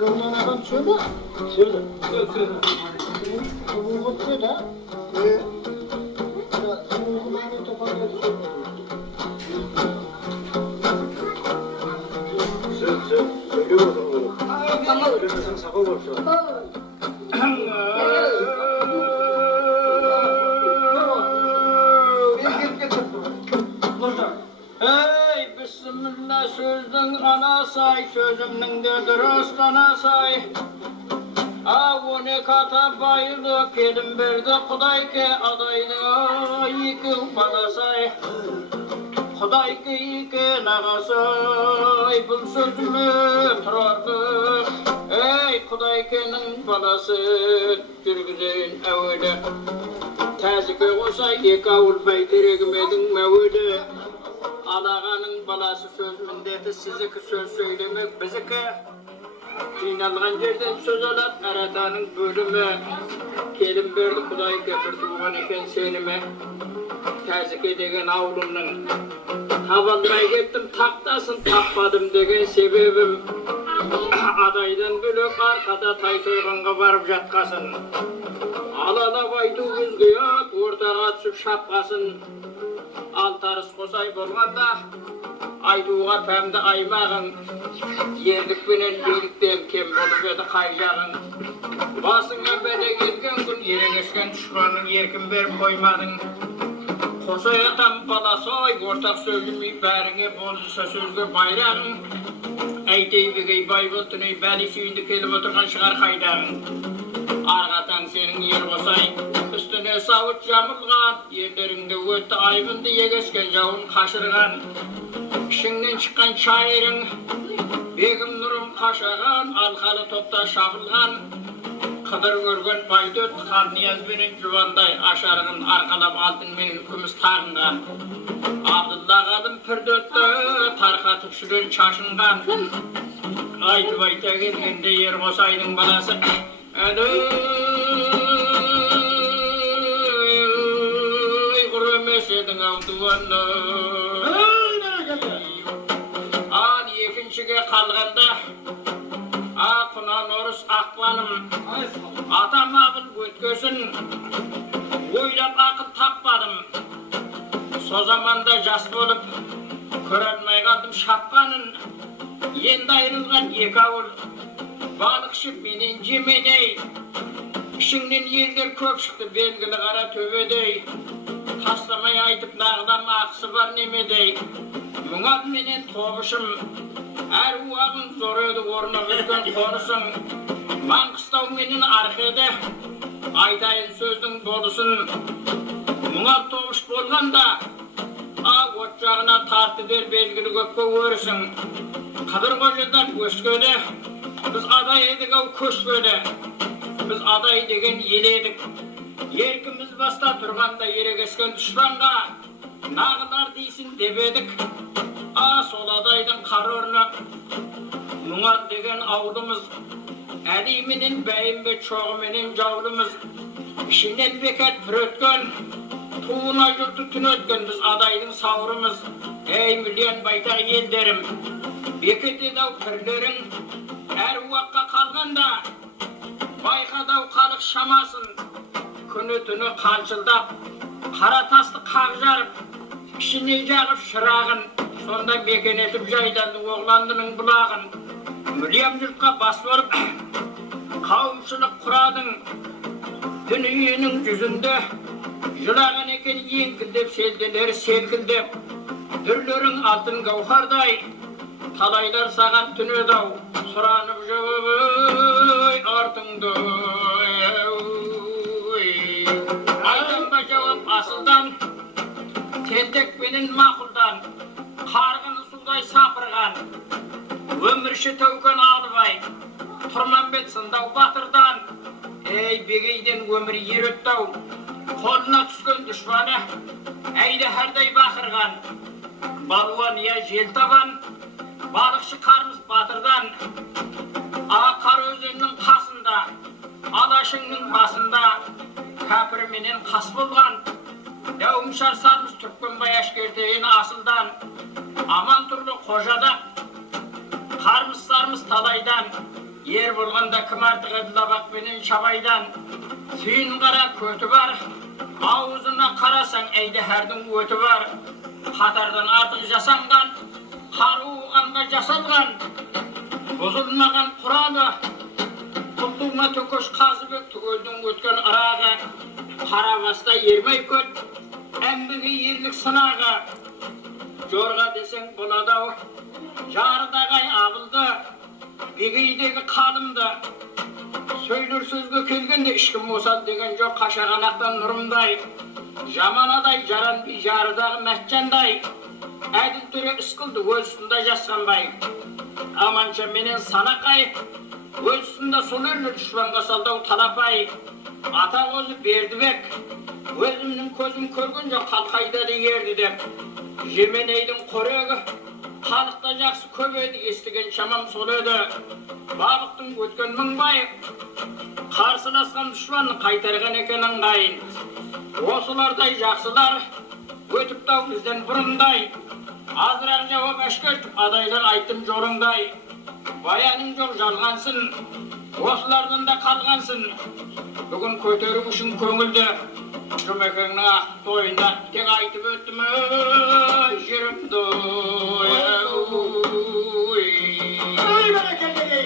Kuyruğundan adam söyle. Söyle. Kuyruğu söyle. Kuyruğundan toparlayıp söyle. Söyle bakalım. Tamam. Söylemesen sakın konuşma. Ey bismillah sözün ana say, sözümün de dürüst ana say. Avune kata bayıldı, kelim berdi Kuday ki adayını yıkı bana say. Kuday ki yıkı nağa say, bu sözümü turardı. Ey Kuday ki'nin balası, жүргізейін әуелі. Тәзіке қоса екі ауыл бәйтерегімедің мәуелі. Алағаның баласы söz міндеті сізікі söz сөйлемек біздікі. Жиналған жерден сөз алат аратаның бөлімі. Келім берді Құдай кепір туған екен сеніме. Тәзіке деген ауылымның табалмай кеттім тақтасын таппадым деген себебім. Адайдан бөлек арқада тай сойғанға барып жатқасын. Алалап айту күзге ат ортаға түсіп шапқасын. Алтарыс қосай болғанда айтуға пәмді аймағың. Ерлікпенен биліктен кем болып еді қай жағың. Басыңа бәле келген күн ерегескен дұшпанның еркін беріп қоймадың. Қосай атам баласы ой ортақ сөйлемей бәріңе болжыса сөзге байрағың. Әйтей бегей бай болтынай бәлі сүйінді келіп отырған шығар қайдағың. Арғатаң сенің ер қосай, үстіне сауыт жамылған, ерлеріңді өтті айбынды егескен жауын қашырған. Ішіңнен шыққан шайырың, бегім нұрым қашаған, алқалы топта шабылған. Қыдыр көрген байдөт, Қарниязбенен жұбандай ашарғын арқалап алтынмен күміс тағынған. Абдылла қадым пірдөтті, тарқатып жүрен шашынған. Айтып айта келгенде ер қосайдың баласы. Әдәй құрымес едің аудуанны. Ал екіншіге қалғанда Ақынан орыс ақпаным, атам абыл өткөсін, ойлап ақыл таппадым. Со заманда жас болып, көрәлмай қалдым шапқанын. Енді айырылған екі ауыл, балықшы менен жеменей. Ішіңнен елдер көп шықты белгілі қара төбедей. Тастамай айтып нағдан ақысы бар немедей. Мұңат менен тобышым, әр уағын зор еді орны үлкен қонысың. Маңғыстау менен арқеді, айтайын сөздің болысын. Мұңат тобыш болғанда, от жағына тарты дер белгілі көпке өрісің. Қыдыр қожадан өскөді, біз адай едік ау көшпеді. Біз адай деген ел едік. Еркіміз баста тұрғанда ерегескен дұшпанға нағылар дейсін деп едік. Сол адайдың қар орны Мұңат деген ауылымыз. Әлименен бәйімбе чоғыменен жаулымыз. Ішінен бекет бір өткен, туына жұрты түн өткен біз адайдың сауырымыз. Ей миллион байтақ елдерім, бекет едау пірлерің, әр уаққа қалғанда байқадау халық шамасын. Күні түні қаншылдап, қара тасты қақ жарып, ішіне жағып шырағын. Сонда бекен етіп жайданды оғландының бұлағын. Мүлем жұртқа бас болып, қауымшылық құрадың. Дүниенің жүзінде жылаған екен еңкілдеп, селделері селкілдеп. Түрлерің алтын гауһардай, талайлар саған түнедау. Сұранып жауап артыңды. Айтанба жауап асылдан, тентекпенен мақұлдан. Қарғыны судай сапырған, өмірші тәукен Алыбай, Тұрманбет сындау батырдан. Ей бегейден өмір ер өттау, қолына түскен дұшпаны, әйді әрдай бақырған. Балуан я жел табан, балықшы қармыз батырдан. Қар өзеннің қасында, алашыңның басында, кәпірменен қас болған. Дәуімшар сармыз Түркменбай әшкертейін асылдан. Аман тұрлы қожада, қармыз-сармыз талайдан. Yer bolganda kim artık edilabak benim çabaydan. Suyun kara kötü var. Ağzına karasan eyde herdin ötü var. Katardan artık jasangan, karuğanга jasalgan. Bozulmagan Kur'an'ı, kutluğuna tököş kazıbek tügöldün ötken arağı. Karabasta yermey köt, embigi yerlik sınağı. Jorga desen boladav, jarıdagay abıldı, bigiydegi kalımdı. Söyler sözgü kelgende işkim bolsa degen jok kaşaganaktan nurumday. Jamanaday jaran bir jarıdağı mehcanday. Әділ түрі іскілді өлсінде жасқанбай. Аманша менен санақай, өлсінде сол өлі düşmanға салдау талапай. Ата көзі Бердібек, өзімнің көзім көрген жоқ қалқайда да ерді деп. Жеменейдің қорегі, халықта жақсы көп еді, естіген шамам сол еді. Бабықтың өткен мыңбай, қарсыласқан düşmanын қайтарған екен ыңғайын. Осылардай жақсылар, өтіп тау бізден бұрындай. Azırak cevap eşkert, adaylar aytım jorunday. Bayanın жоқ жалғансın, осылардан да қалғансın. Бүгін көтеріп үшін көңілді, жұмекеңнің ақ тойында тек айтып өттім жерімді. Ай, бәрекелді.